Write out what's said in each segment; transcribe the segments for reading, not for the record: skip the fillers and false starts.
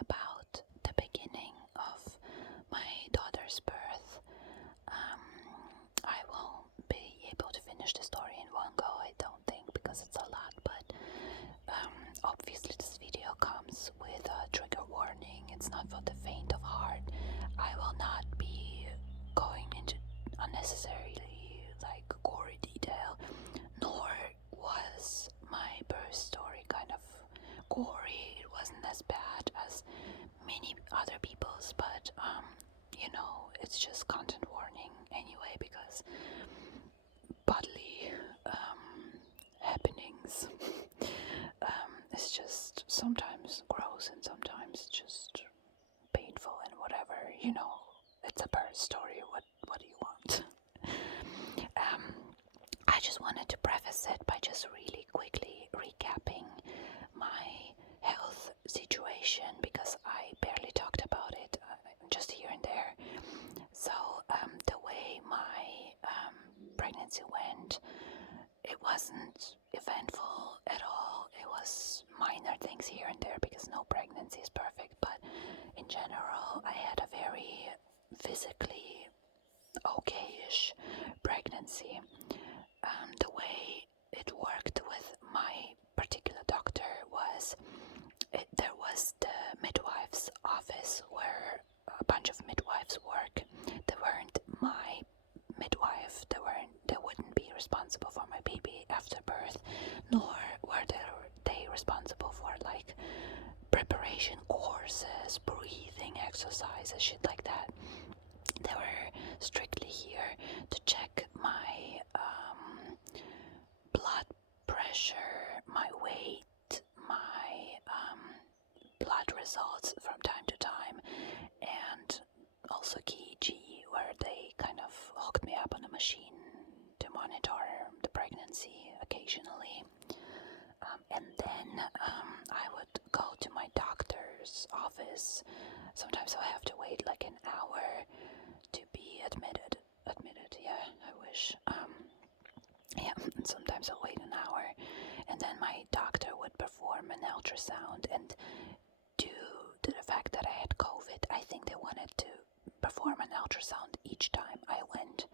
about the beginning of my daughter's birth. I won't be able to finish the story in one go, I don't think, because it's a lot, but obviously this video comes with a trigger warning. It's not for the faint of heart. I will not be going into unnecessarily gory detail, nor was my birth story kind of gory. It wasn't as bad as many other people's, but it's just content warning anyway, because bodily happenings is just sometimes gross and sometimes just painful and whatever. It's a birth story. What do you want? I just wanted to preface it by just really quickly recapping my health situation, because I barely talked about it, just here and there. So the way my pregnancy went, it wasn't eventful at all. It was minor things here and there, because no pregnancy is perfect, but in general I had a very physically okay-ish pregnancy. The way it worked with my particular doctor was, there was the midwife's office where a bunch of midwives work. They weren't my midwife. They wouldn't be responsible for my baby after birth, nor were they responsible for preparation courses, breathing exercises, shit like that. They were strictly here to check my blood pressure, my weight, my blood results from time to time, and also KG, where they kind of hooked me up on a machine to monitor the pregnancy occasionally. And then I would go to my doctor's office. Sometimes I have to wait an hour to be admitted. Yeah, I wish. Yeah, sometimes I'll wait an hour, and then my doctor would perform an ultrasound, and due to the fact that I had COVID, I think they wanted to perform an ultrasound each time I went.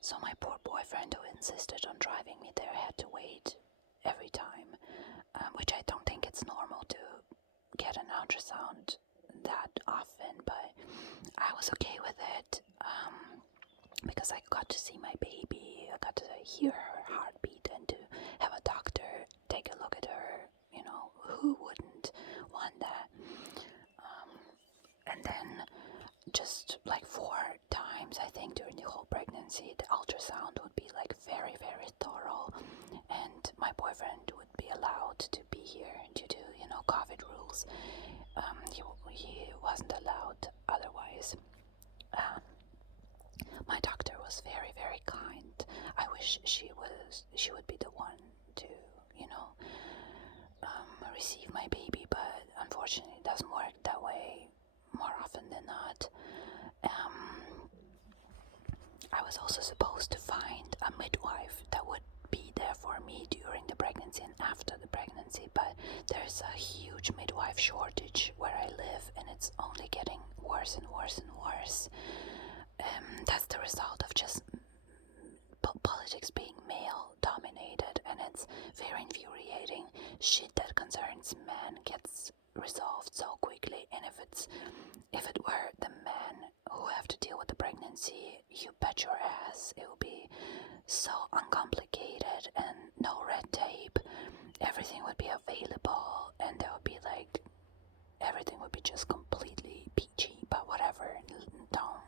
So my poor boyfriend, who insisted on driving me there, had to wait every time, which I don't think it's normal to get an ultrasound that often, but I was okay with it, because I got to see my baby, I got to hear her heartbeat, and to have a doctor take a look at her. Who wouldn't want that? And then just 4 times, I think, during the whole pregnancy, the ultrasound would be very, very thorough, and my boyfriend would be allowed to be here due to COVID rules. He wasn't allowed otherwise. My doctor was very, very kind. I wish she would be the one to receive my baby, but unfortunately it doesn't work that way more often than not. I was also supposed to find a midwife that would be there for me during the pregnancy and after the pregnancy, but there's a huge midwife shortage where I live, and it's only getting worse and worse and worse. That's the result of just politics being male dominated, and it's very infuriating. Shit that concerns men gets resolved so quickly, and if it were the men who have to deal with the pregnancy, you bet your ass it would be so uncomplicated and no red tape. Everything would be available, and there would be everything would be just completely peachy. But whatever, don't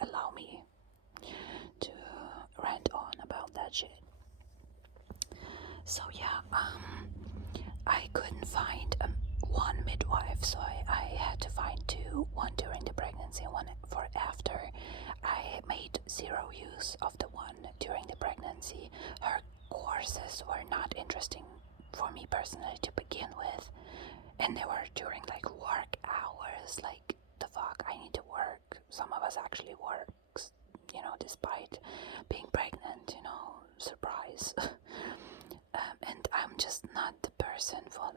allow me to rant on about that shit. So yeah, I couldn't find one midwife, so I had to find two, one during the pregnancy and one for after. I made zero use of the one during the pregnancy. Her courses were not interesting for me personally to begin with, and they were during work hours. The fuck, I need to work. Some of us actually work, despite being pregnant, surprise. And I'm just not the person for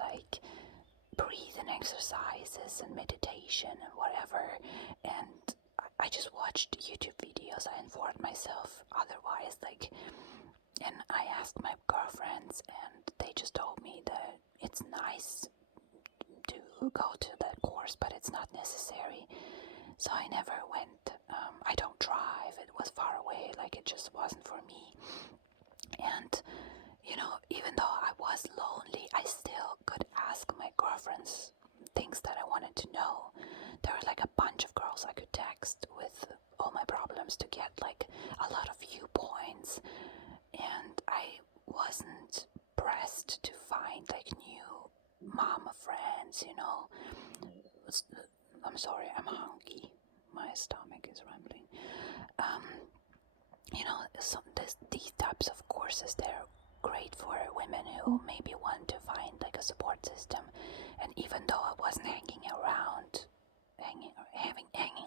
breathing exercises and meditation and whatever. And I just watched YouTube videos. I informed myself otherwise, like, and I asked my girlfriends, and they just told me that it's nice to go to that course, but it's not necessary. So I never went. I don't drive. It was far away. Like, it just wasn't for me. And even though I was lonely, I still could ask my girlfriends things that I wanted to know. There were like a bunch of girls I could text with all my problems to get like a lot of viewpoints, and I wasn't pressed to find like new mama friends. I'm sorry, I'm hungry. My stomach is rumbling. These types of courses, they're great for women who maybe want to find like a support system. And even though I wasn't hanging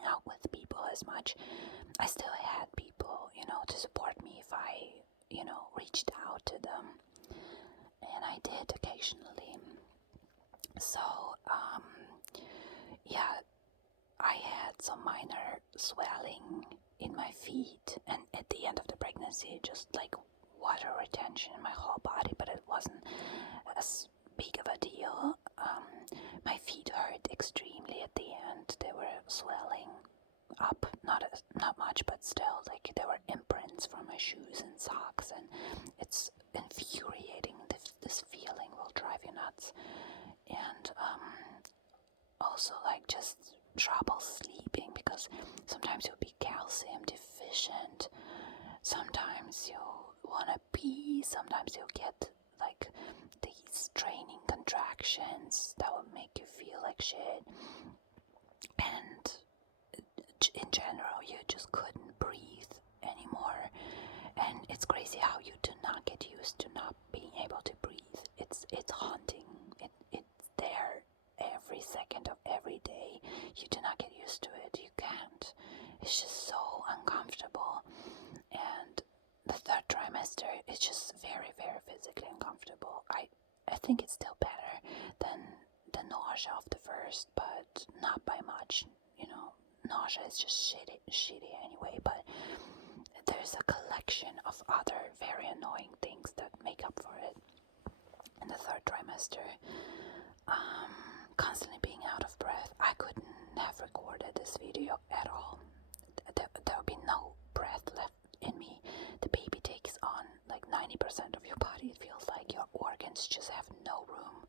out with people as much, I still had people, to support me if I, reached out to them. And I did occasionally. So, yeah, I had some minor swelling in my feet, and at the end of the pregnancy, just like water retention in my whole body, but it wasn't as big of a deal. My feet hurt extremely at the end. They were swelling up, not much, but still, like there were imprints from my shoes and socks, and it's infuriating. This feeling will drive you nuts. And also like just trouble sleeping, because sometimes you'll be calcium deficient, sometimes you'll want to pee, sometimes you'll get like these draining contractions that will make you feel like shit, and in general you just couldn't breathe anymore. And it's crazy how you do not get used to not being able to breathe. It's haunting. It's there every second of every day. You do not get used to it. You can't. It's just so uncomfortable. And the third trimester is just very, very physically uncomfortable. I think it's still better than the nausea of the first, but not by much. Nausea is just shitty anyway, but there's a collection of other very annoying things that make up for it. In the third trimester, constantly being out of breath. I couldn't have recorded this video at all. There would be no breath left in me. The baby takes on like 90% of your body. It feels like your organs just have no room.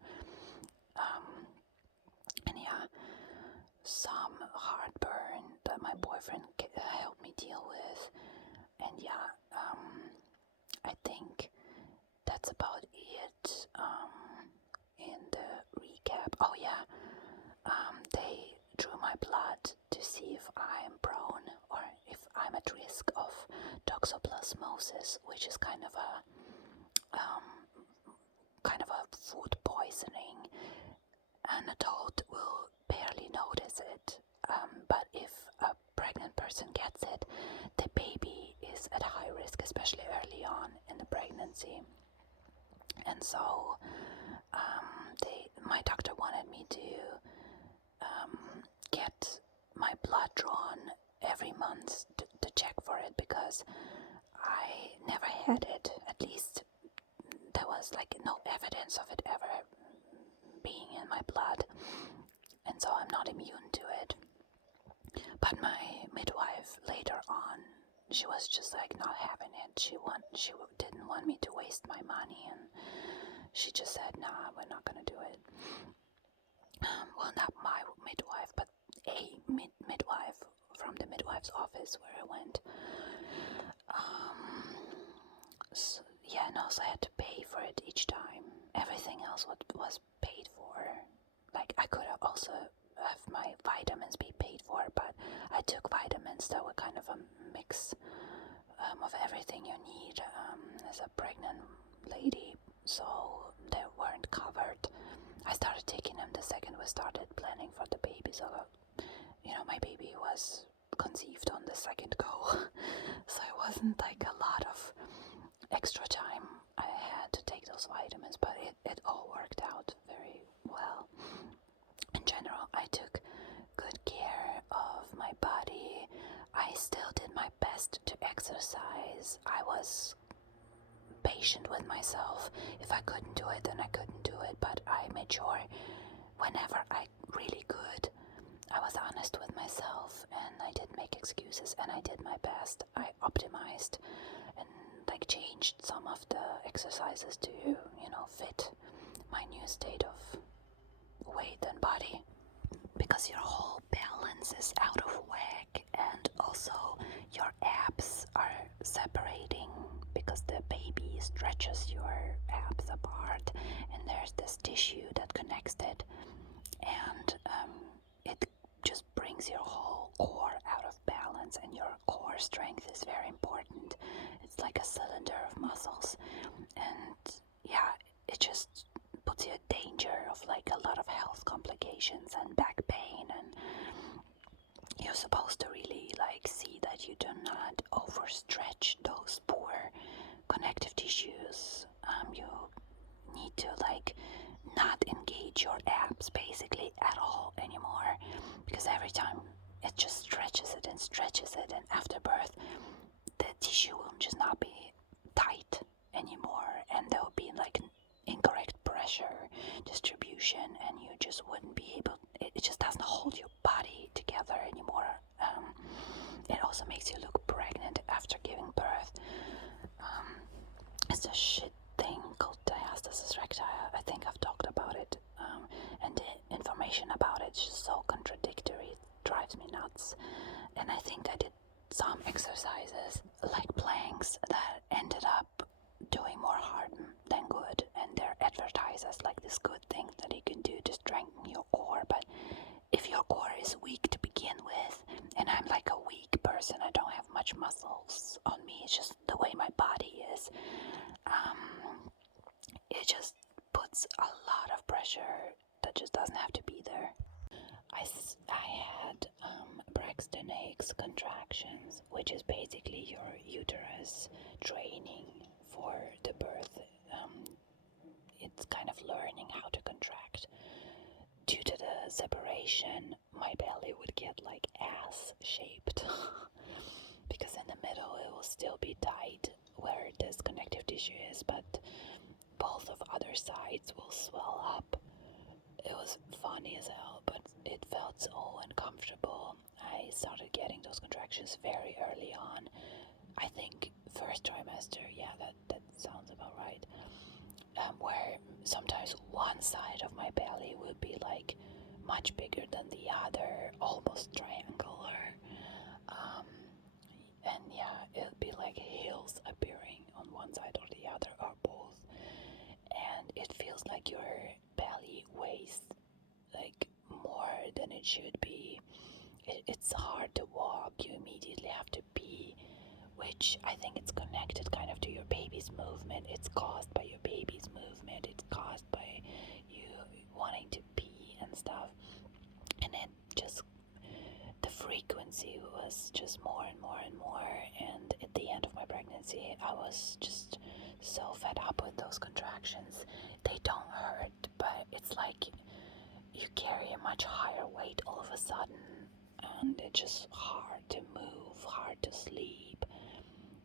And yeah, some heartburn that my boyfriend helped me deal with. And yeah, I think that's about it. In the recap, oh yeah, they drew my blood to see if I'm prone or if I'm at risk of toxoplasmosis, which is kind of a food poisoning. An adult will barely notice it, but if a pregnant person gets it, the baby is at high risk, especially early on in the pregnancy. And so my doctor wanted me to get my blood drawn every month to check for it, because I never had it. At least there was like no evidence of it ever being in my blood, and so I'm not immune to it. But my midwife later on, she was just like not having it. She didn't want me to waste my money, and she just said, "Nah, we're not gonna do it." Well, not my midwife, but a midwife from the midwife's office where I went. So, yeah, and also I had to pay for it each time. Everything else was paid for. Like, I could have also have my vitamins be paid for, but I took vitamins that were kind of a mix of everything you need as a pregnant lady, so they weren't covered. I started taking them the second we started planning for the baby, so my baby was conceived on the second go. So it wasn't like a lot of extra time I had to take those vitamins, but it all worked out very well. myself. If I couldn't do it, then I couldn't do it, but I made sure whenever I really could, I was honest with myself, and I didn't make excuses, and I did my best. I optimized and changed some of the exercises to, fit my new state of weight and body. Because your whole balance is out of whack, and also your abs are separating because the baby stretches your abs apart, and there's this tissue that connects it, and it just brings your whole core out of balance, and your core strength is very important. It's like a cylinder of muscles, and yeah, it just puts you at danger of a lot of health complications and back pain, and you're supposed to really see that you do not overstretch those poor connective tissues. You need to not engage your abs basically at all anymore, because every time it just stretches it and stretches it, and after birth the tissue will just not be tight anymore, and there will be an incorrect pressure distribution, and you just wouldn't be able, it just doesn't hold your body together anymore. It also makes you look pregnant after giving birth. It's a shit thing called diastasis recti. I think I've talked about it, and the information about it is just so contradictory. It drives me nuts. And I think I did some exercises like planks that ended up doing more harm than good, and they're advertised as this good thing that you can do to strengthen your core. But if your core is weak to begin with, and I'm a weak person, I don't have much muscles on me, it's just the way my body is, it just puts a lot of pressure that just doesn't have to be there. I had Braxton Hicks contractions, which is basically your uterus training for the birth. It's kind of learning how to contract. Due to the separation, my belly would get ass-shaped because in the middle it will still be tight where this connective tissue is, but both of other sides will swell up. It was funny as hell, but it felt so uncomfortable. I started getting those contractions very early on. I think first trimester, yeah, that sounds about right. Where sometimes one side of my belly would be much bigger than the other, almost triangular. And yeah, it would be hills appearing on one side or the other, or both. And it feels like your belly weighs more than it should be. It's hard to walk, you immediately have to pee, which I think it's connected kind of to your baby's movement. It's caused by your baby's movement, it's caused by you wanting to pee and stuff. And it just, the frequency was just more and more and more, and at the end of my pregnancy I was just so fed up with those contractions. They don't hurt, but it's you carry a much higher weight all of a sudden, and it's just hard to move, hard to sleep.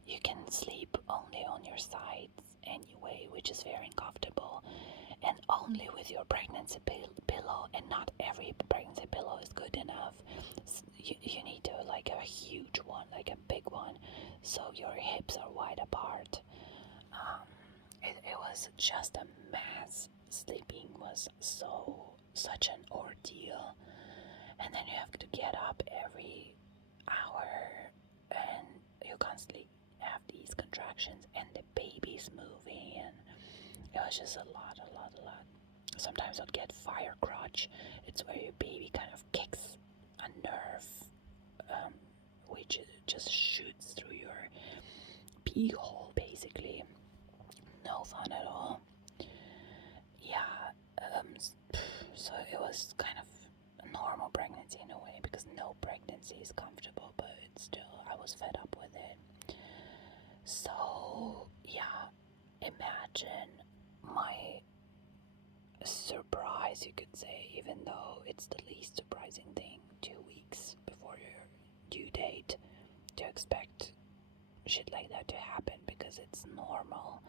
You can sleep only on your sides anyway, which is very uncomfortable, and only with your pregnancy pillow, and not every pregnancy pillow is good enough. You need to a huge one, a big one, so your hips are wide apart. It was just a mess. Sleeping was such an ordeal, and then you have to get up every hour, and you constantly have these contractions, and the baby's moving, and it was just a lot. Sometimes I'd get fire crotch. It's where your baby kind of kicks a nerve, which just shoots through your pee hole, basically. No fun at all. Yeah, so it was kind of a normal pregnancy in a way, because no pregnancy is comfortable, but still, I was fed up with it. So, yeah, imagine my surprise, you could say, even though it's the least surprising thing, 2 weeks before your due date, to expect shit like that to happen, because it's normal.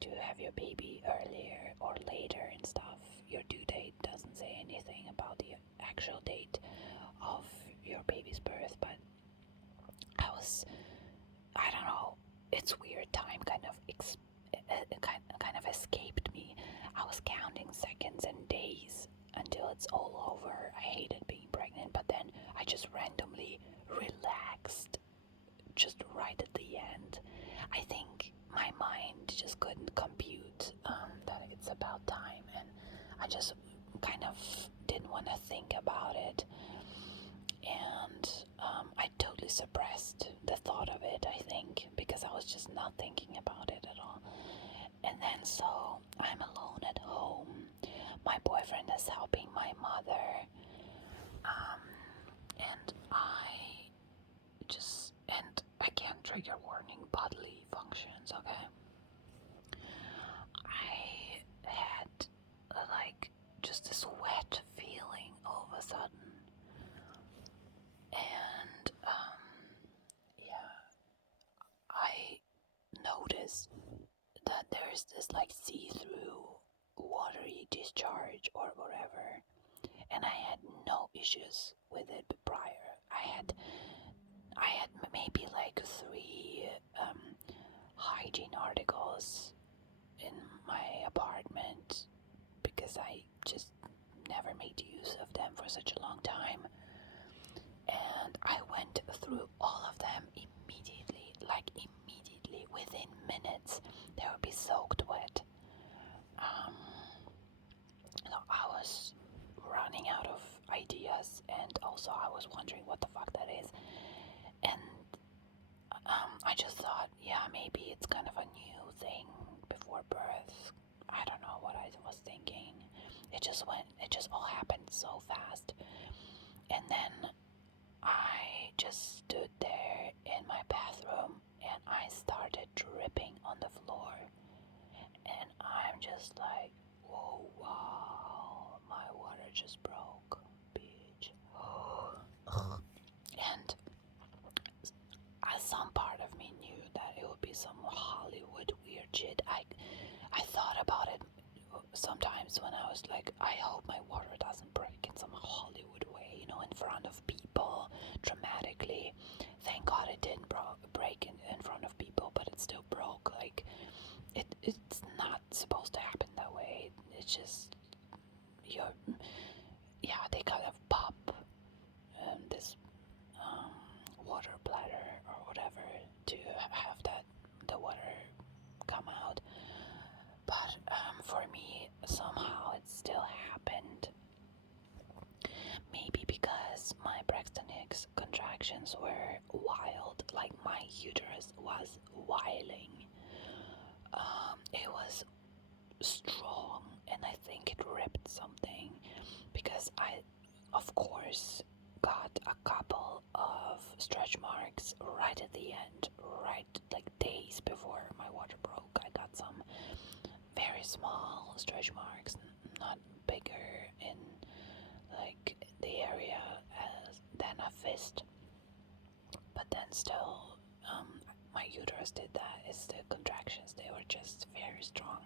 to have your baby earlier or later and stuff. Your due date doesn't say anything about the actual date of your baby's birth, but I don't know, it's weird. Time kind of escaped me. I was counting seconds and days until it's all over. I hated being pregnant, but then I just randomly relaxed just right at the end. I think my mind just couldn't compute that it's about time, and I just kind of didn't want to think about it, and I totally suppressed the thought of it, I think, because I was just not thinking about it at all. And then so I'm alone at home. My boyfriend is helping my mother, and and again, trigger warning, bodily functions, okay? I had like just this wet feeling all of a sudden, and yeah, I noticed that there's this like see-through watery discharge or whatever, and I had no issues with it prior. I had maybe like 3 hygiene articles in my apartment because I just never made use of them for such a long time, and I went through all of them immediately, like immediately, within minutes. They would be soaked wet. So I was running out of ideas, and also I was wondering what the fuck that is. And I just thought, yeah, maybe it's kind of a new thing before birth. I don't know what I was thinking. It just all happened so fast. And then I just stood there in my bathroom and I started dripping on the floor. And I'm just like, whoa, wow, my water just broke, bitch. And some part of me knew that it would be some Hollywood weird shit. I thought about it sometimes when I was like, I hope my water doesn't break in some Hollywood way, in front of people, dramatically. Thank God it didn't break in front of people, but it still broke. Like, it's not supposed to happen that way. It's just, they kind of pop this water bladder or whatever to have the water come out. But for me, somehow it still happened. Maybe because my Braxton Hicks contractions were wild, like my uterus was wiling. It was strong, and I think it ripped something, because I, of course, got a couple of stretch marks right at the end, right like days before my water broke. I got some very small stretch marks, not bigger in like the area than a fist, but then still, my uterus did that. It's the contractions, they were just very strong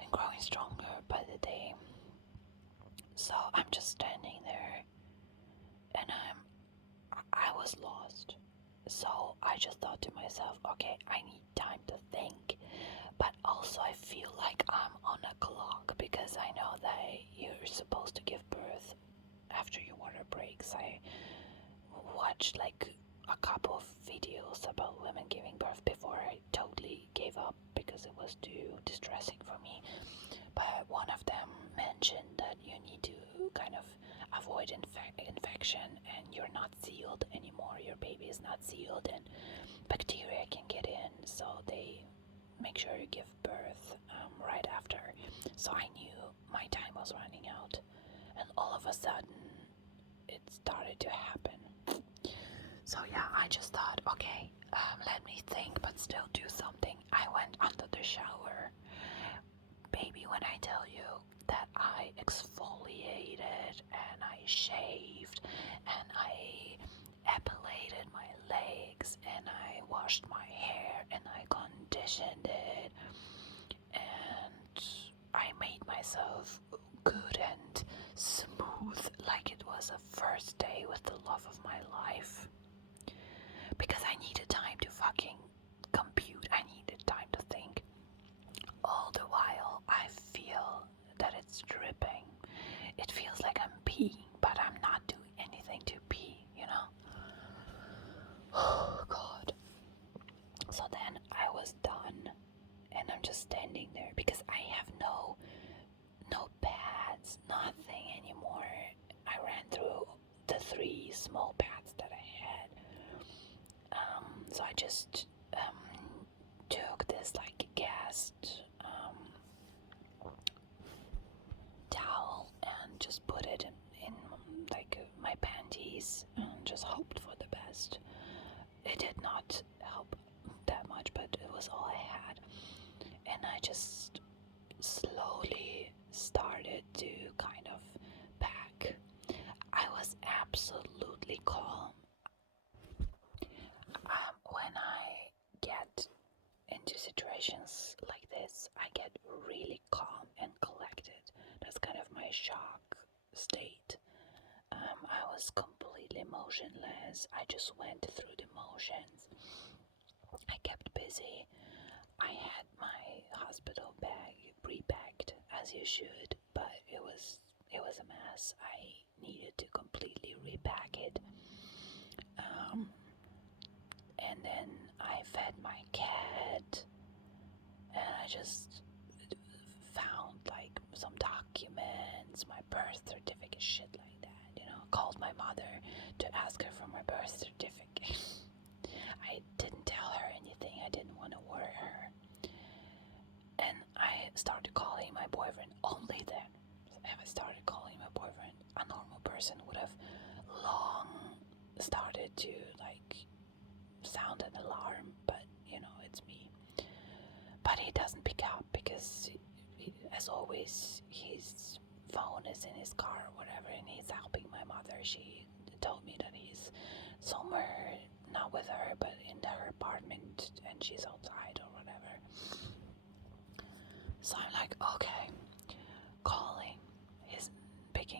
and growing stronger by the day. So I'm just standing there, and I was lost. So I just thought to myself, okay, I need time to think, but also I feel like I'm on a clock, because I know that you're supposed to give birth after your water breaks. I watched like a couple of videos about women giving birth before I totally gave up because it was too distressing for me. But one of them mentioned that you need to kind of avoid infection, and you're not sealed anymore. Your baby is not sealed, and bacteria can get in, so they make sure you give birth right after. So I knew my time was running out, and all of a sudden it started to happen. So yeah, I just thought, okay, let me think, but still do something. I went under the shower. Baby, when I tell you that I exfoliated and I shaved and I epilated my legs and I washed my hair and I conditioned it, I made myself good and smooth like it was a first day with the love of my life. Because I needed time to fucking compute, I needed time to think. All the while, I feel that it's dripping. It feels like I'm peeing, but I'm not doing anything to pee, you know? Oh, God. So then I was done, and I'm just standing there because I have no pads, nothing anymore. I ran through the 3 small pads that I had. So I just took this like gassed towel and just put it in like my panties and just hoped for the best. It did not help that much, but it was all I had. And I just slowly started to kind of pack. I was absolutely calm. When I get into situations like this, I get really calm and collected. That's kind of my shock state. I was completely motionless. I just went through the motions. I kept busy. I had my hospital bag pre-packed as you should, but it was a mess. I needed to completely repack it. And then I fed my cat, and I just found like some documents, my birth certificate, shit like that, you know. Called my mother to ask her for my birth certificate. I didn't tell her anything. I didn't want to worry her. And I started calling my boyfriend only then. If I started calling my boyfriend, a normal person would have long started to like sound an alarm, but you know, it's me. But he doesn't pick up because as always, his phone is in his car or whatever, and he's helping my mother. She told me that he's somewhere, not with her, but in her apartment, and she's outside or whatever. So I'm like, okay, calling.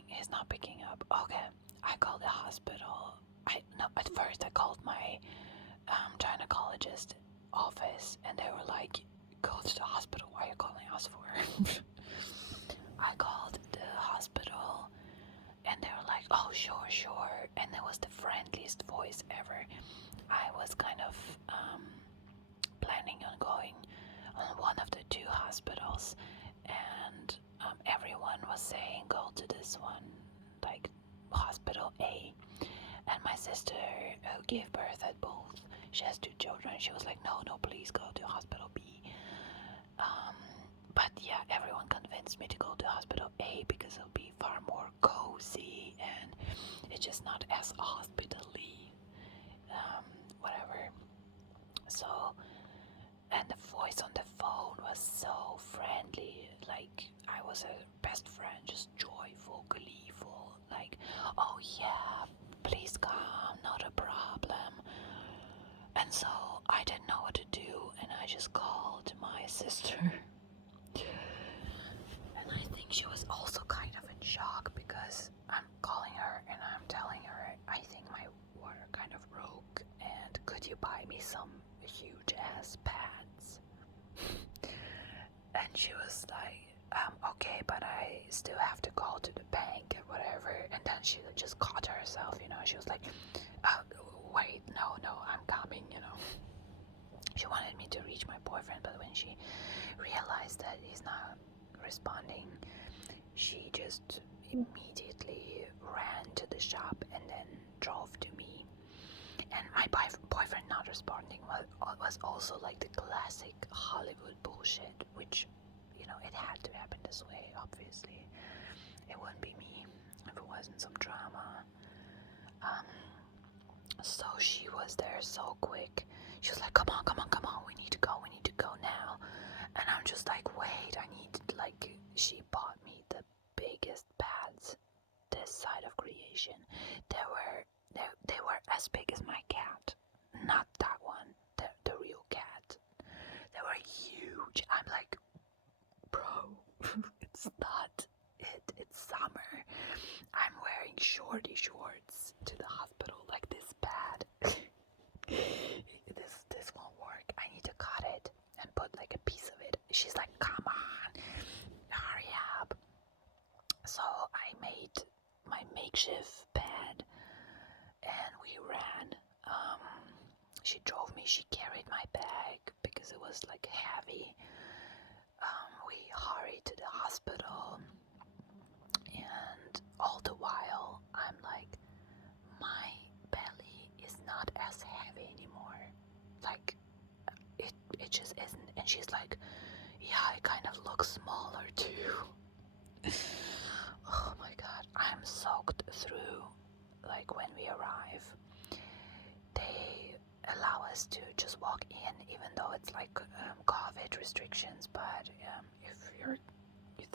He's not picking up. Okay, I called the hospital. At first I called my gynecologist office, and they were like, go to the hospital. Why are you calling us for? I called the hospital, and they were like, oh, sure. And it was the friendliest voice ever. I was kind of planning on going on one of the 2 hospitals, and everyone was saying go to this one, like hospital A. And my sister, who gave birth at both, she has 2 children, she was like, no, please go to hospital B. But yeah, everyone convinced me to go to hospital A because it'll be far more cozy and it's just not as hospitally, whatever. So, and the voice on the phone was so friendly, like I was her best friend, just joyful, gleeful, like, oh yeah, please come, not a problem. And so I didn't know what to do, and I just called my sister. And I think she was also kind of in shock because I'm calling her and I'm telling her I think my water kind of broke, and could you buy me some huge ass pads? And she was like, okay, but I still have to call to the bank and whatever. And then she just caught herself, you know. She was like, wait, no, I'm coming, you know. She wanted me to reach my boyfriend, but when she realized that he's not responding, she just immediately ran to the shop and then drove to me. And my boyfriend not responding was also like the classic Hollywood bullshit, which, you know, it had to happen this way, obviously. It wouldn't be me if it wasn't some drama. So she was there so quick. She was like, come on, we need to go now. And I'm just like, wait, she bought me the biggest pads this side of creation. They were as big as my cat. Not that one, the real cat. They were huge. I'm like, bro, it's not it. It's summer. I'm wearing shorty shorts to the hospital. Like, this bad. this won't work. I need to cut it and put like a piece of it. She's like, come on, hurry up. So I made my makeshift bed and we ran. She drove me, she carried my bag because it was like heavy. We hurried to the hospital, and all the while I'm like, my belly is not as heavy anymore. Like, it just isn't. And she's like, yeah, it kind of looks smaller too. Oh my god, I'm soaked through. Like, when we arrive, they allow us to just walk in, even though it's like COVID restrictions. But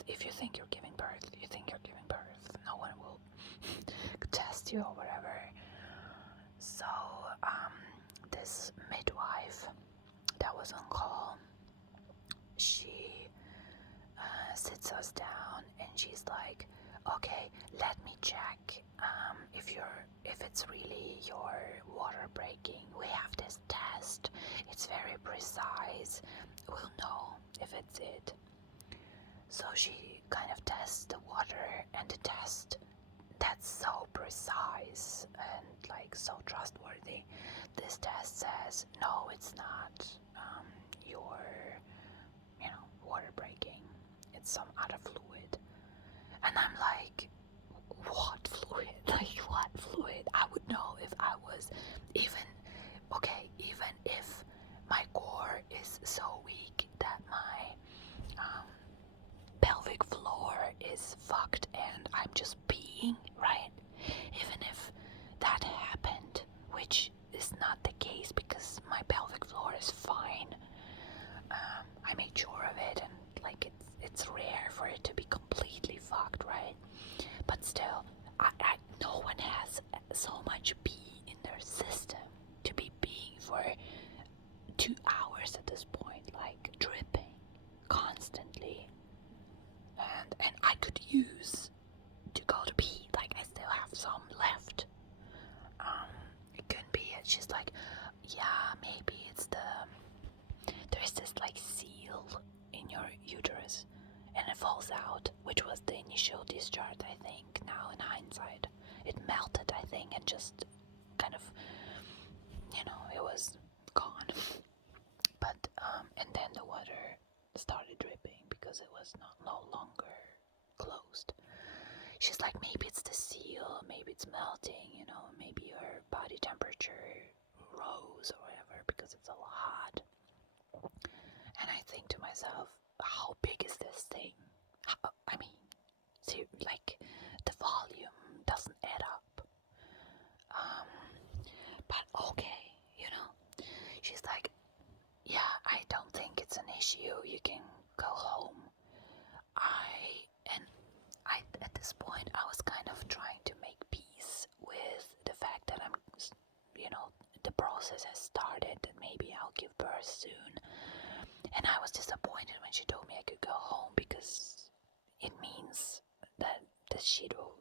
if you think you're giving birth, you think you're giving birth. No one will test you or whatever. So this midwife that was on call, she sits us down and she's like, okay, let me check if it's really your water breaking. We have this test, it's very precise, we'll know if it's it. So she kind of tests the water, and the test that's so precise and like so trustworthy, this test says no, it's not your water breaking, it's some other fluid. And I'm like, what fluid? Like, what fluid? I would know if I was even if my core is so weak that my pelvic floor is fucked and I'm just peeing, right? Even if that happened, which is not the case because my pelvic floor is fine. I made sure of it, and like it's rare for it to be completely fucked, right? But still, no one has so much pee in their system to be peeing for 2 hours at this point, like dripping constantly. And I could use to go to pee, like I still have some left. It couldn't be it. She's like, yeah, maybe it's there's this like seal in your uterus and it falls out, which was the initial discharge, I think. Now in hindsight, it melted, I think, and just kind of, it was gone. But and then the water started dripping because it was no longer closed. She's like, maybe it's the seal, maybe it's melting, maybe your body temperature rose or whatever because it's so hot. And I think to myself, how big is this thing? Like, the volume doesn't add up. But okay, she's like, yeah, I don't think it's an issue. You can go home. At this point, I was kind of trying to make peace with the fact that the process has started and maybe I'll give birth soon. And I was disappointed when she told me I could go home because it means that this shit will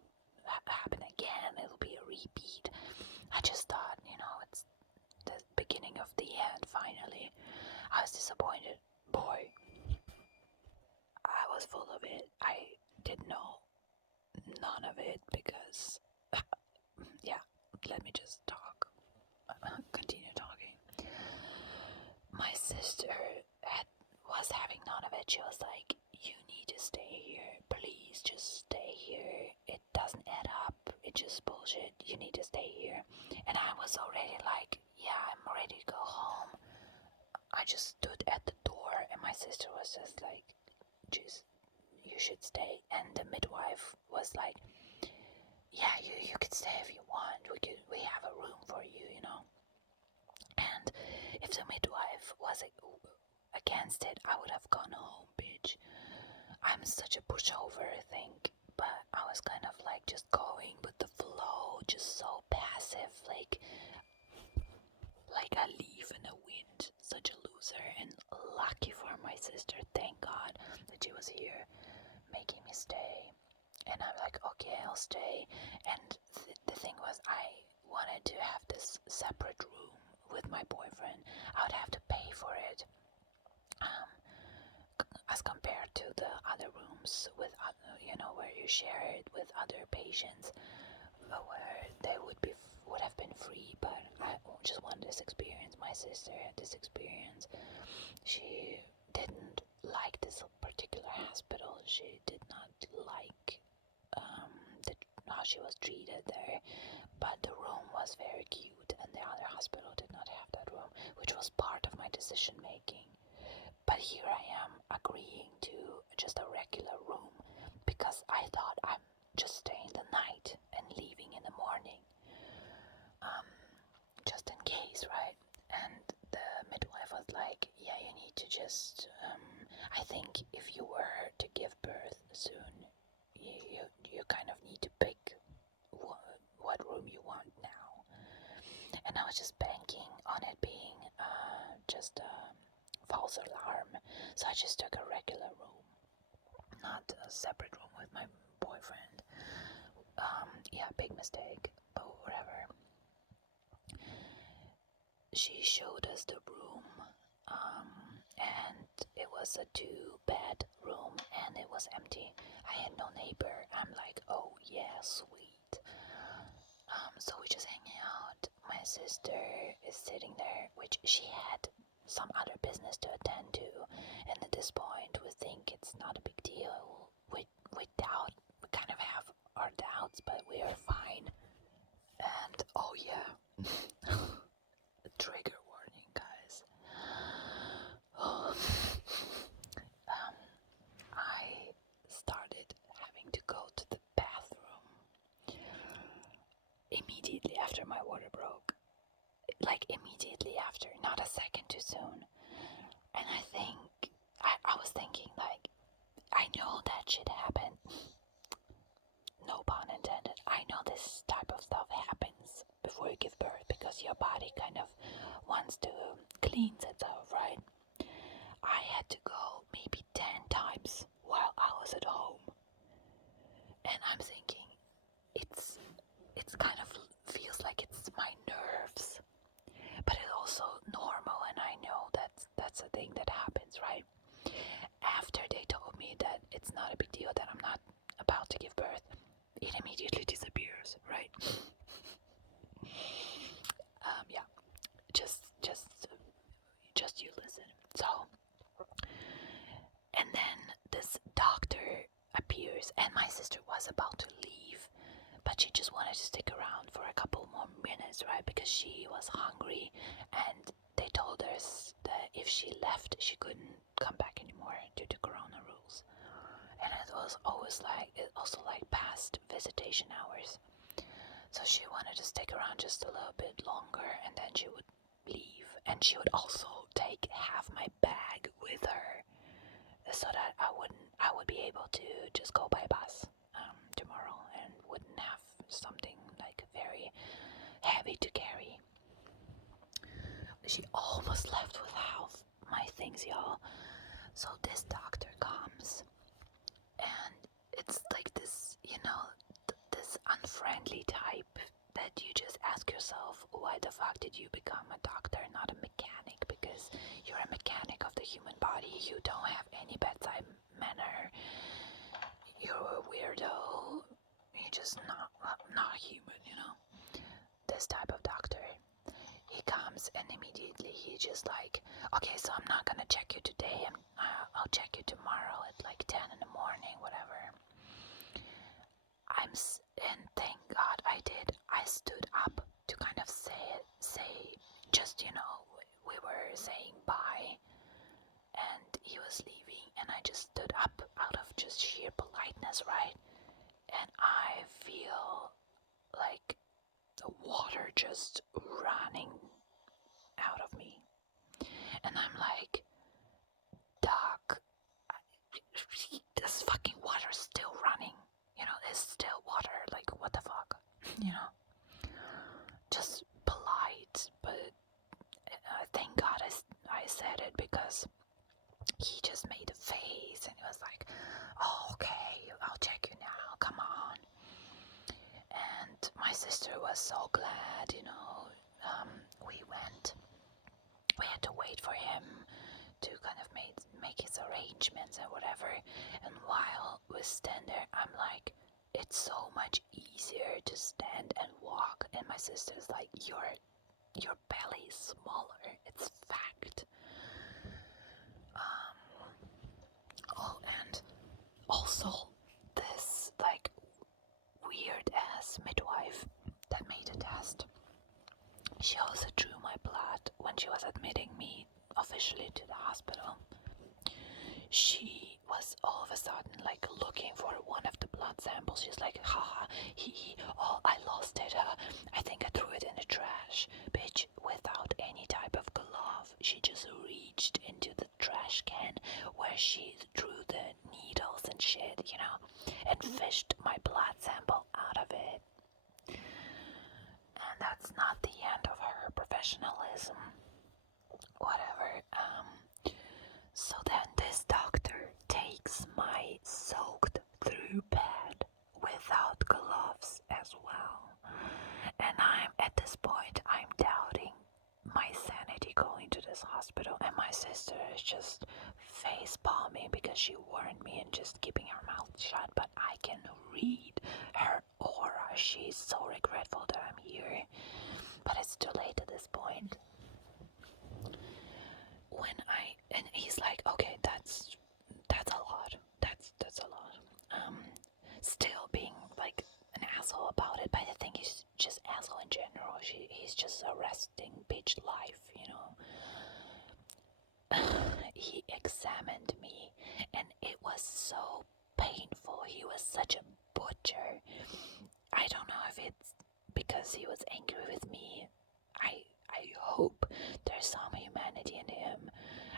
happen again. It'll be a repeat. I just thought, it's the beginning of the end, finally. I was disappointed. Boy, I was full of it. I didn't know none of it because, yeah, let me just talk. Continue talking. My sister was having none of it. She was like, you need to stay here. Please just stay here. It doesn't add up. It's just bullshit. You need to stay here. And I was already like, yeah, I'm ready to go home. I just stood at the door and my sister was just like, you should stay. And the midwife was like, yeah, you could stay if you want. We have a room for you, And if the midwife was against it, I would have gone home, bitch. I'm such a pushover, I think. But I was kind of like just going with the flow, just so passive, like a leaf in the wind. Such a loser, and lucky for my sister, thank God that she was here. making me stay. And I'm like, okay, I'll stay. And the thing was, I wanted to have this separate room with my boyfriend. I would have to pay for it, as compared to the other rooms with other, where you share it with other patients, where they would have been free. But I just wanted this experience. My sister had this experience. She didn't like this particular hospital. She did not like how she was treated there, but the room was very cute, and the other hospital did not have that room, which was part of my decision making. But here I am agreeing to just a regular room because I thought I'm just staying the night and leaving in the morning, just in case, right? And the midwife was like, yeah, you need to just, I think if you were to give birth soon, you kind of need to pick what room you want now. And I was just banking on it being just a false alarm, so I just took a regular room, not a separate room with my boyfriend. Yeah, big mistake, but whatever. She showed us the room, and it was a 2-bed room, and it was empty. I had no neighbor. I'm like, oh yeah, sweet. So we just hanging out. My sister is sitting there, which she had some other business to attend to, and at this point we think it's not a big deal. We kind of have our doubts, but we are fine. And oh yeah, trigger warning, guys. I started having to go to the bathroom immediately after my water broke. Like immediately after, not a second too soon. And I think, I was thinking, like, I know that shit happened. No pun intended. I know this type of stuff happens before you give birth because your body kind of wants to cleanse itself, right? I had to go maybe 10 times while I was at home. And I'm thinking, it's kind of feels like it's my nerves. But it's also normal, and I know that's a thing that happens, right? After they told me that it's not a big deal, that I'm not about to give birth, it immediately disappears, right? Yeah, just you listen. So, and then this doctor appears, and my sister was about to leave, but she just wanted to stick around for a couple more minutes, right? Because she was hungry, and they told her that if she left, she couldn't come back anymore due to corona rules. And it was always also past visitation hours. So she wanted to stick around just a little bit longer, and then she would leave. And she would also take half my bag with her, so that I would be able to just go by bus tomorrow and wouldn't have something like very heavy to carry. She almost left with half my things, y'all. So this doctor comes, and it's like this, this unfriendly type that you just ask yourself, why the fuck did you become a doctor, not a mechanic? Because you're a mechanic of the human body. You don't have any bedside manner. You're a weirdo. You're just not human, This type of doctor. He comes, and immediately he just like, okay, so I'm not gonna check you today. I'll check you tomorrow at like 10 in the morning, whatever. And thank God I did. I stood up to kind of say just, we were saying bye, and he was leaving, and I just stood up out of just sheer politeness, right? And I feel like the water just running out of me. And I'm like, Doc, this fucking water's still running. It's still water. Like, what the fuck? Just polite, but thank God I said it, because he just made a face, and he was like, oh, okay, was so glad, we went. We had to wait for him to kind of make his arrangements and whatever. And while we stand there, I'm like, it's so much easier to stand and walk. And my sister's like, your belly is smaller. It's fact. Oh, and also this like weird ass midwife that made a test. She also drew my blood when she was admitting me officially to the hospital. She was all of a sudden like looking for one of the blood samples. She's like, haha, oh, I lost it. I think I threw it in the trash. Bitch, without any type of glove, she just reached into the trash can where she drew the needles and shit, and fished my blood sample out of it. And that's not the end of her professionalism. Whatever. So then this doctor takes my soaked through pad without gloves as well. And at this point, I'm doubting my sanity going to this hospital. And my sister is just face palming because she warned me and just keeping her mouth shut. But I can read her aura. She's so regretful that I'm here. But it's too late at this point. And he's like, okay, that's a lot. That's a lot. Still being like an asshole about it, but I think he's just asshole in general. He's just arresting bitch life, He examined me, and it was so painful. He was such a butcher. I don't know if it's because he was angry with me. I hope there's some humanity in him.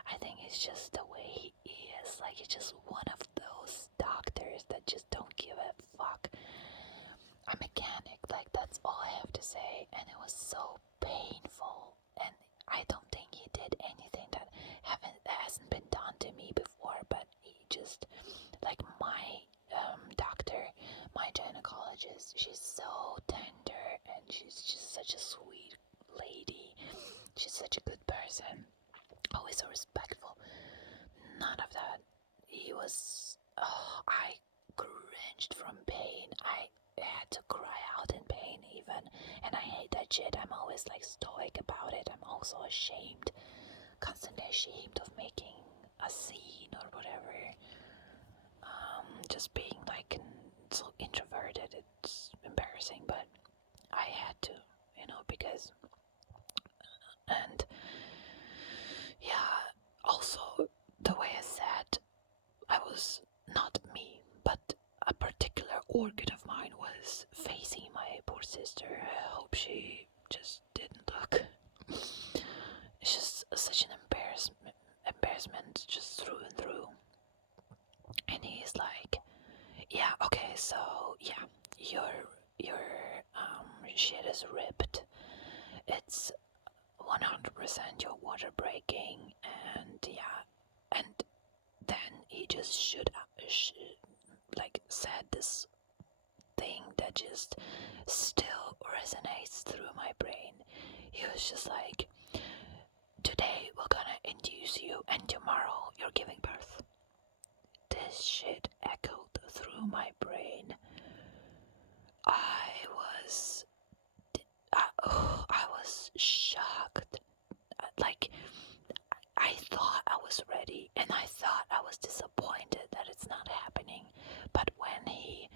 I think it's just the way he is. Like, he's just one of those doctors that just don't give a fuck. A mechanic, like, that's all I have to say. And it was so painful. And I don't think he did anything that hasn't been done to me before. But he just, like, my doctor, my gynecologist, she's so tender. And she's just such a sweet lady. She's such a good person. Always so respectful. None of that. He was... Oh, I cringed from pain. I had to cry out in pain even. And I hate that shit. I'm always like stoic about it. I'm also ashamed. Constantly ashamed of making a scene or whatever. Just being like so introverted. It's embarrassing, but I had to, because... And... Yeah, also, the way I said, I was not me, but a particular organ of mine was facing my poor sister. I hope she just didn't look. It's just such an embarrassment just through and through. And he's like, yeah, okay, so, yeah, your shit is ripped. It's 100% your water breaking, and yeah, and then he just said this thing that just still resonates through my brain. He was just like, today we're gonna induce you and tomorrow you're giving birth. This shit echoed through my brain. I was shocked. Like, I thought I was ready, and I thought I was disappointed that it's not happening. But when he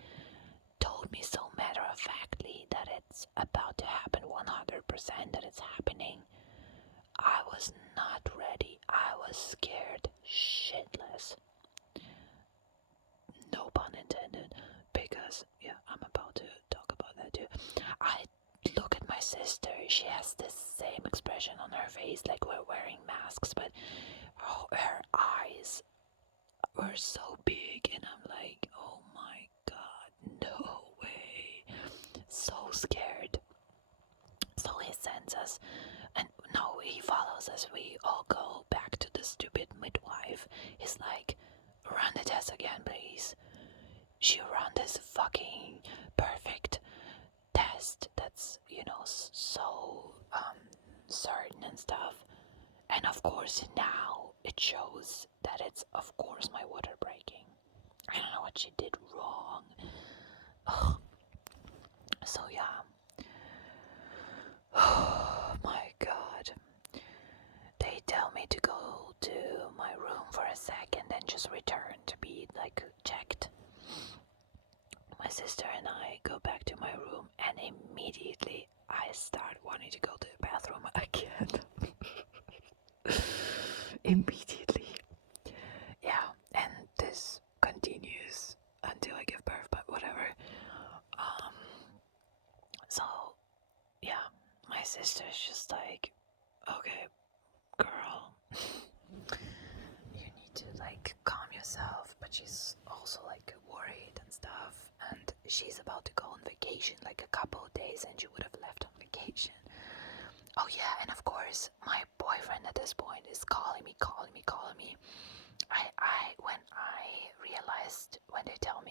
told me so matter-of-factly that it's about to happen 100%, that it's happening, I was not ready. I was scared shitless. No pun intended, because, yeah, I'm about to talk about that too. I look at my sister. She has this same expression on her face, like we're wearing masks, but her eyes were so big, and I'm like, oh my god, no way. So scared. So he sends us, and no, he follows us. We all go back to the stupid midwife. He's like, run the test again, please. She ran this fucking perfect test that it's, so certain and stuff. And of course now it shows that it's of course my water breaking. I don't know what she did wrong. Ugh. So yeah. Oh my god. They tell me to go to my room for a second and just return to be like checked. My sister and I go back to my room and immediately I start wanting to go to the bathroom again. Immediately. Yeah, and this continues until I give birth, but whatever. So yeah, my sister's just like, okay, girl, you need to like calm yourself, but she's also like worried and stuff, and she's about to go on vacation like a couple of days, and she would have left on vacation. Oh yeah, and of course my boyfriend at this point is calling me. When I realized, when they told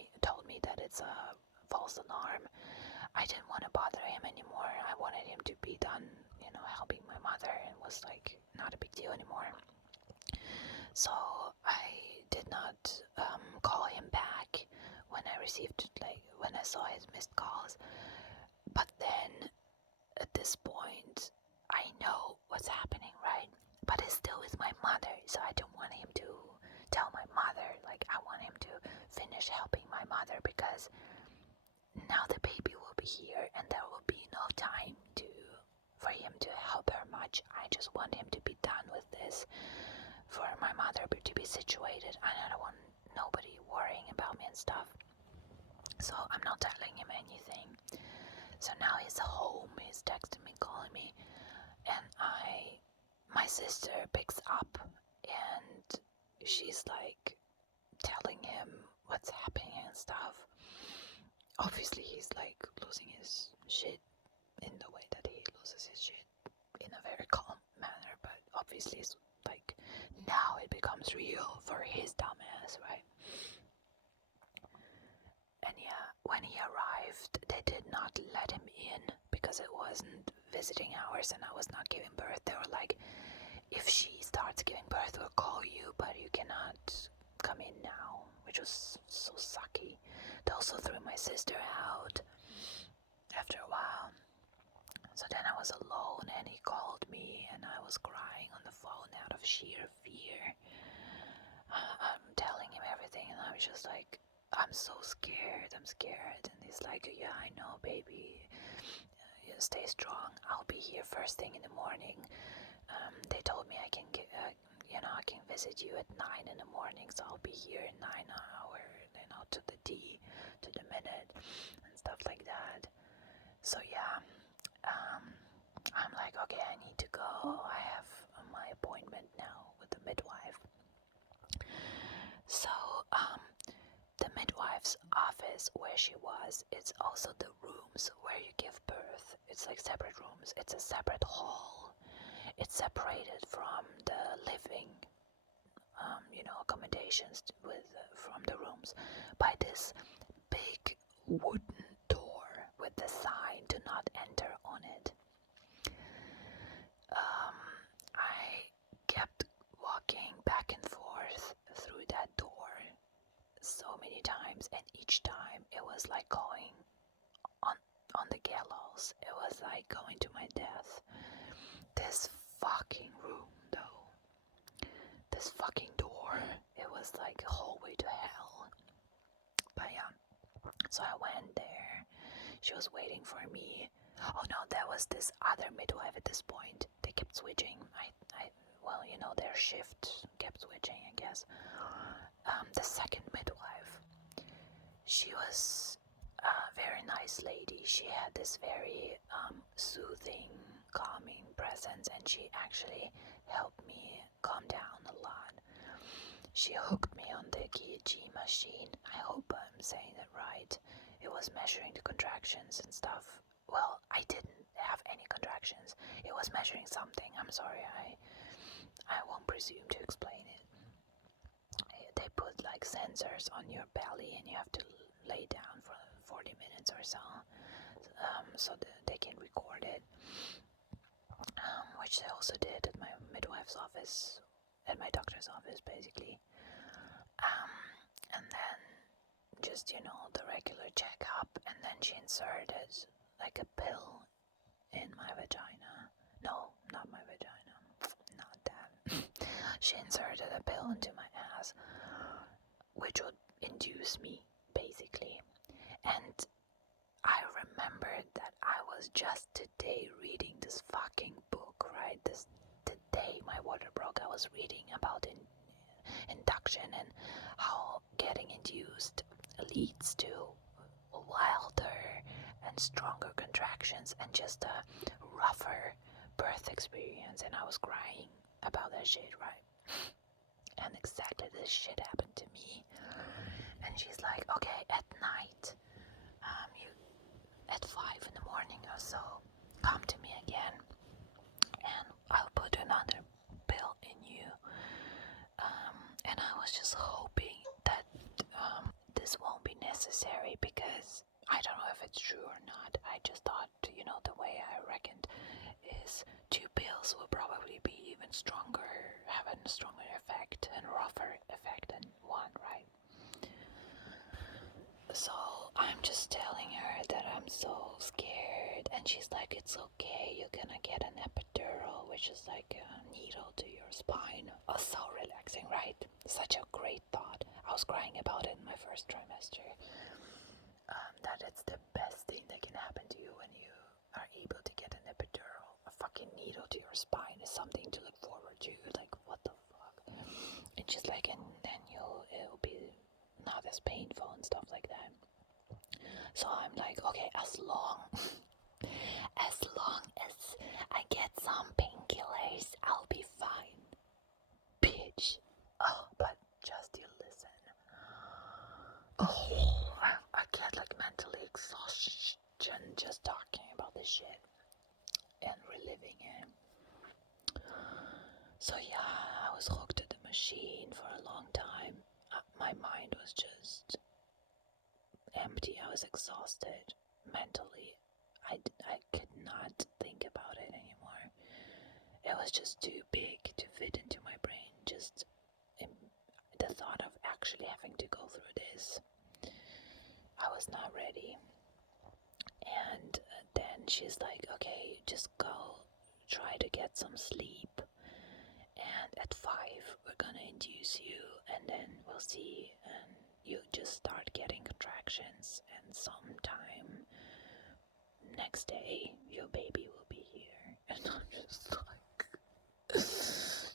me that it's a false alarm, I didn't want to bother him anymore. I wanted him to be done, helping my mother, and was like not a big deal anymore. So I did not call him back when I saw his missed calls. But then at this point, I know what's happening, right? But it's still with my mother, so I don't want him to tell my mother. Like, I want him to finish helping my mother, because now the baby will be here and there will be no time for him to help her much. I just want him to be done with this, for my mother to be situated, and I don't want nobody worrying about me and stuff. So I'm not telling him anything. So now he's home, he's texting me, calling me, and my sister picks up and she's like telling him what's happening and stuff. Obviously he's like losing his shit in the way that he loses his shit in a very calm manner, but obviously it's like now it becomes real for his dumbass, right? And yeah, when he arrived, they did not let him in because it wasn't visiting hours and I was not giving birth. They were like, if she starts giving birth, we'll call you, but you cannot come in now, which was so sucky. They also threw my sister out after a while. So then I was alone and he called me and I was crying on the phone out of sheer fear. I'm telling him everything and I was just like, I'm so scared, I'm scared. And he's like, yeah, I know, baby. Stay strong. I'll be here first thing in the morning. They told me I can I can visit you at 9 in the morning, so I'll be here in 9 hours, to the D, to the minute, and stuff like that. So yeah, I'm like, okay, I need to go. I have my appointment now with the midwife. So, the midwife's office where she was, it's also the rooms where you give birth. It's like separate rooms. It's a separate hall. It's separated from the living, accommodations from the rooms by this big wooden door with the sign "Do not enter" on it. I kept walking back and forth through that door so many times, and each time it was like going on the gallows. It was like going to my death. This fucking room, though, this fucking door, it was like a hallway to hell. But yeah, so I went there. She was waiting for me. Oh no, there was this other midwife at this point. They kept switching. Their shift kept switching, I guess. The second midwife, she was a very nice lady. She had this very soothing, calming presence, and she actually helped me calm down a lot. She hooked me on the EKG machine. I hope I'm saying that right. It was measuring the contractions and stuff. Well, I didn't have any contractions. It was measuring something. I'm sorry, I won't presume to explain it. They put like sensors on your belly and you have to lay down for 40 minutes or so so they can record it, which they also did at my midwife's office, at my doctor's office, basically. And then just, the regular checkup, and then she inserted like a pill in my vagina. No, not my vagina. Not that. She inserted a pill into my ass, which would induce me, basically. And I remembered that I was just today reading this fucking book, right? Today my water broke. I was reading about induction and how getting induced leads to wilder and stronger contractions and just a rougher birth experience. And I was crying about that shit, right? And exactly this shit happened to me. And she's like, okay, at night, you at 5 in the morning or so, come to me again, and I'll put another pill in you. And I was just hoping that this won't be necessary, because I don't know if it's true or not. I just thought, the way I reckoned is 2 pills will probably be even stronger, have a stronger effect and rougher effect than 1, right? So I'm just telling her that I'm so scared, and she's like, it's okay, you're gonna get an epidural, which is like a needle to your spine. Oh, so relaxing, right? Such a great thought. I was crying about it in my first trimester. That it's the best thing that can happen to you when you are able to get an epidural. A fucking needle to your spine is something to look forward to. Like, what the fuck? It's just like, and then it'll be not as painful and stuff like that. So I'm like, okay, as long as I get some painkillers, I'll be fine, bitch. Oh, but just you listen. Oh, I get like mentally exhaustion just talking about this shit and reliving it. So yeah, I was hooked to the machine for a long time. My mind was just empty. I was exhausted mentally. I could not think about it anymore. It was just too big to fit into my brain. Just the thought of actually having to go through this, I was not ready. And then she's like, okay, just go try to get some sleep, and at 5 we're gonna induce you, and then we'll see, and you just start getting contractions, and sometime next day your baby will be here. And I'm just like,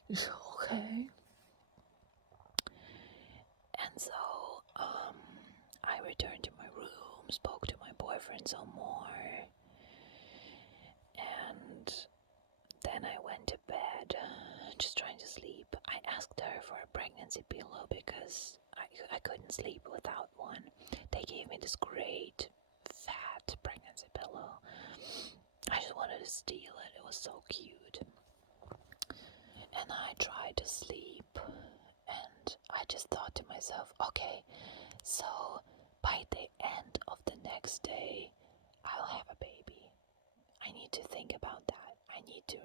okay. And so I returned to my room, spoke to my boyfriend some more, and then I went to bed, just trying to sleep. I asked her for a pregnancy pillow because I couldn't sleep without one. They gave me this great fat pregnancy pillow. I just wanted to steal it. It was so cute. And I tried to sleep, and I just thought to myself, okay, so by the end of the next day, I'll have a baby. I need to think about that. I need to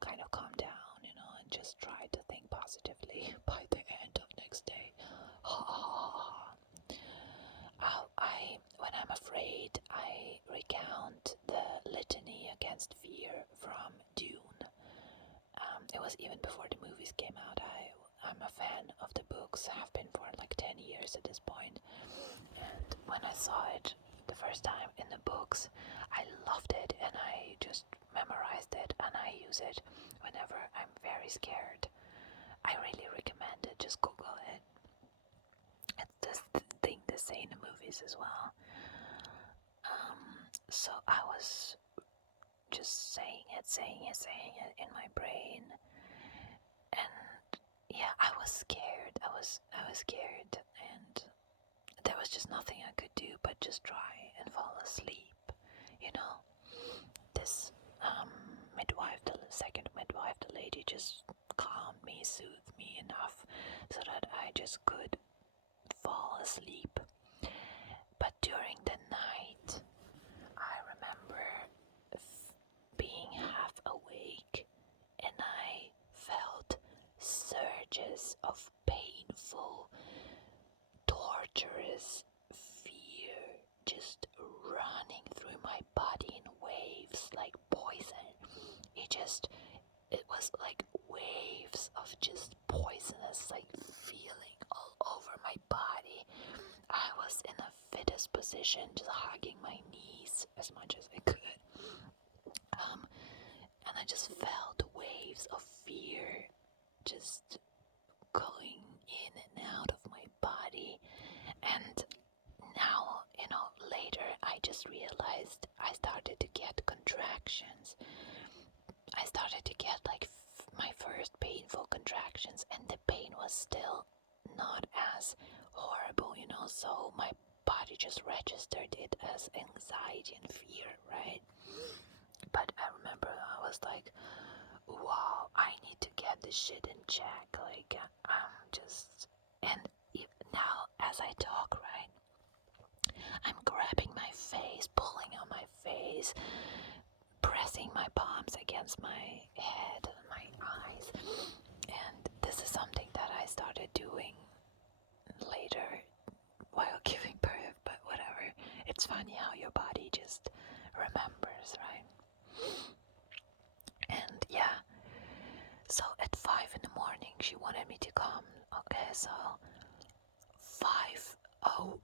kind of calm down, and just try to think positively by the end of next day. When I'm afraid, I recount the litany against fear from Dune. It was even before the movies came out. I'm a fan of the books, have been for like 10 years at this point. And when I saw it the first time in the books, I loved it, and I just memorized it, and I use it whenever I'm very scared. I really recommend it. Just Google it. It's this thing they say in the movies as well. So I was just saying it in my brain, and yeah, I was scared. I was scared, and there was just nothing I could do but just try and fall asleep. This midwife, the second midwife, the lady just calmed me, soothed me enough so that I just could fall asleep. But during the night, I remember just running through my body in waves like poison. It was like waves of just poisonous like feeling all over my body. I was in the fittest position, just hugging my knees as much as I could. And I just felt waves of fear just going in and out of my body. And now, later I just realized I started to get contractions. I started to get like my first painful contractions, and the pain was still not as horrible, so my body just registered it as anxiety and fear, right? But I remember I was like, wow, I need to get this shit in check. Like, and now as I talk, right, I'm grabbing my face, pulling on my face, pressing my palms against my head and my eyes. And this is something that I started doing later while giving birth, but whatever. It's funny how your body just remembers, right? And yeah, so at 5 in the morning she wanted me to come. Okay, so 5:00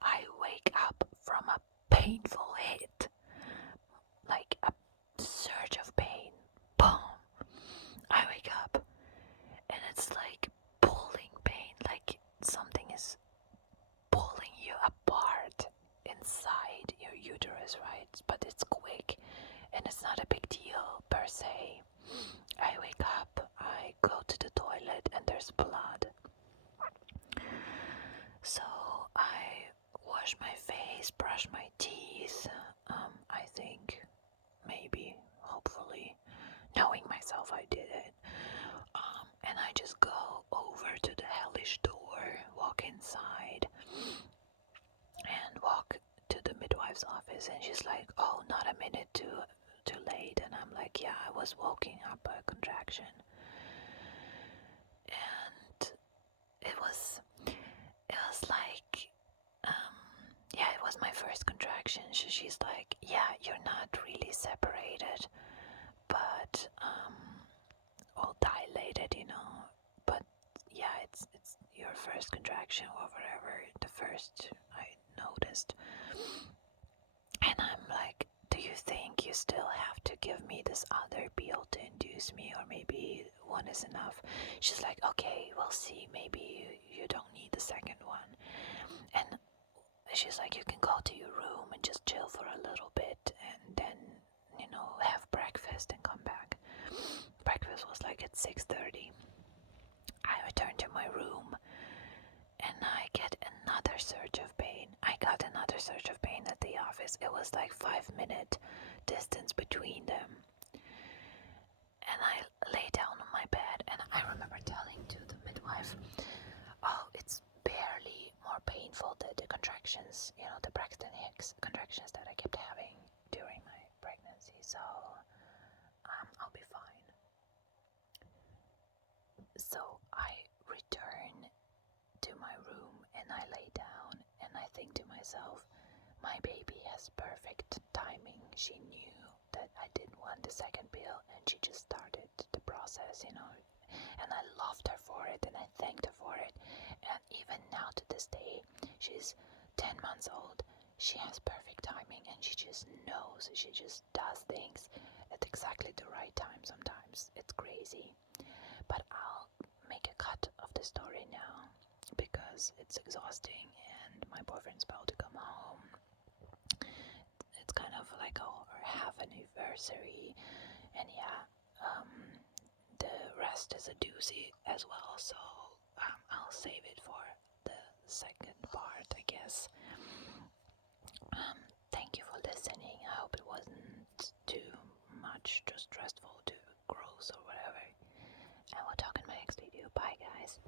I wake up from a painful hit, like a surge of pain. Boom! I wake up and it's like pulling pain, like something is pulling you apart inside your uterus, right? But it's quick and it's not a big deal per se. I wake up, I go to the toilet, and there's blood. So I wash my face, brush my teeth. I think, maybe, hopefully, knowing myself, I did it. And I just go over to the hellish door, walk inside, and walk to the midwife's office. And she's like, "Oh, not a minute too late." And I'm like, "Yeah, I was woken up by a contraction." And it was like, yeah, it was my first contraction. She's like, "Yeah, you're not really separated, but all dilated, but yeah, it's your first contraction or whatever, the first I noticed." And I'm like, "Do you think you still have to give me this other pill to induce me, or maybe one is enough?" She's like, "Okay, we'll see, maybe you don't need the second one." And she's like, "You can go to your room and just chill for a little bit, and then, have breakfast and come back." Breakfast was like at 6:30. I return to my room and I get another surge of pain. I got another surge of pain at the office. It was like 5-minute distance between them. And I lay down on my bed, and I remember telling to the midwife, "Oh, it's barely more painful than the contractions, the Braxton Hicks contractions that I kept having during my pregnancy, so I'll be fine." So I return to my room and I lay down and I think to myself, my baby has perfect timing. She knew that I didn't want the second pill and she just started the process, and I loved her for it and I thanked her for it. And even now to this day, she's 10 months old. She has perfect timing and she just knows. She just does things at exactly the right time sometimes. It's crazy. But I'll make a cut of the story now because it's exhausting and my boyfriend's about to come home. It's kind of like our half anniversary, and yeah, the rest is a doozy as well, so I'll save it for the second part, I guess. Thank you for listening. I hope it wasn't too much, too stressful, too gross or whatever. And we'll talk in my next video. Bye, guys.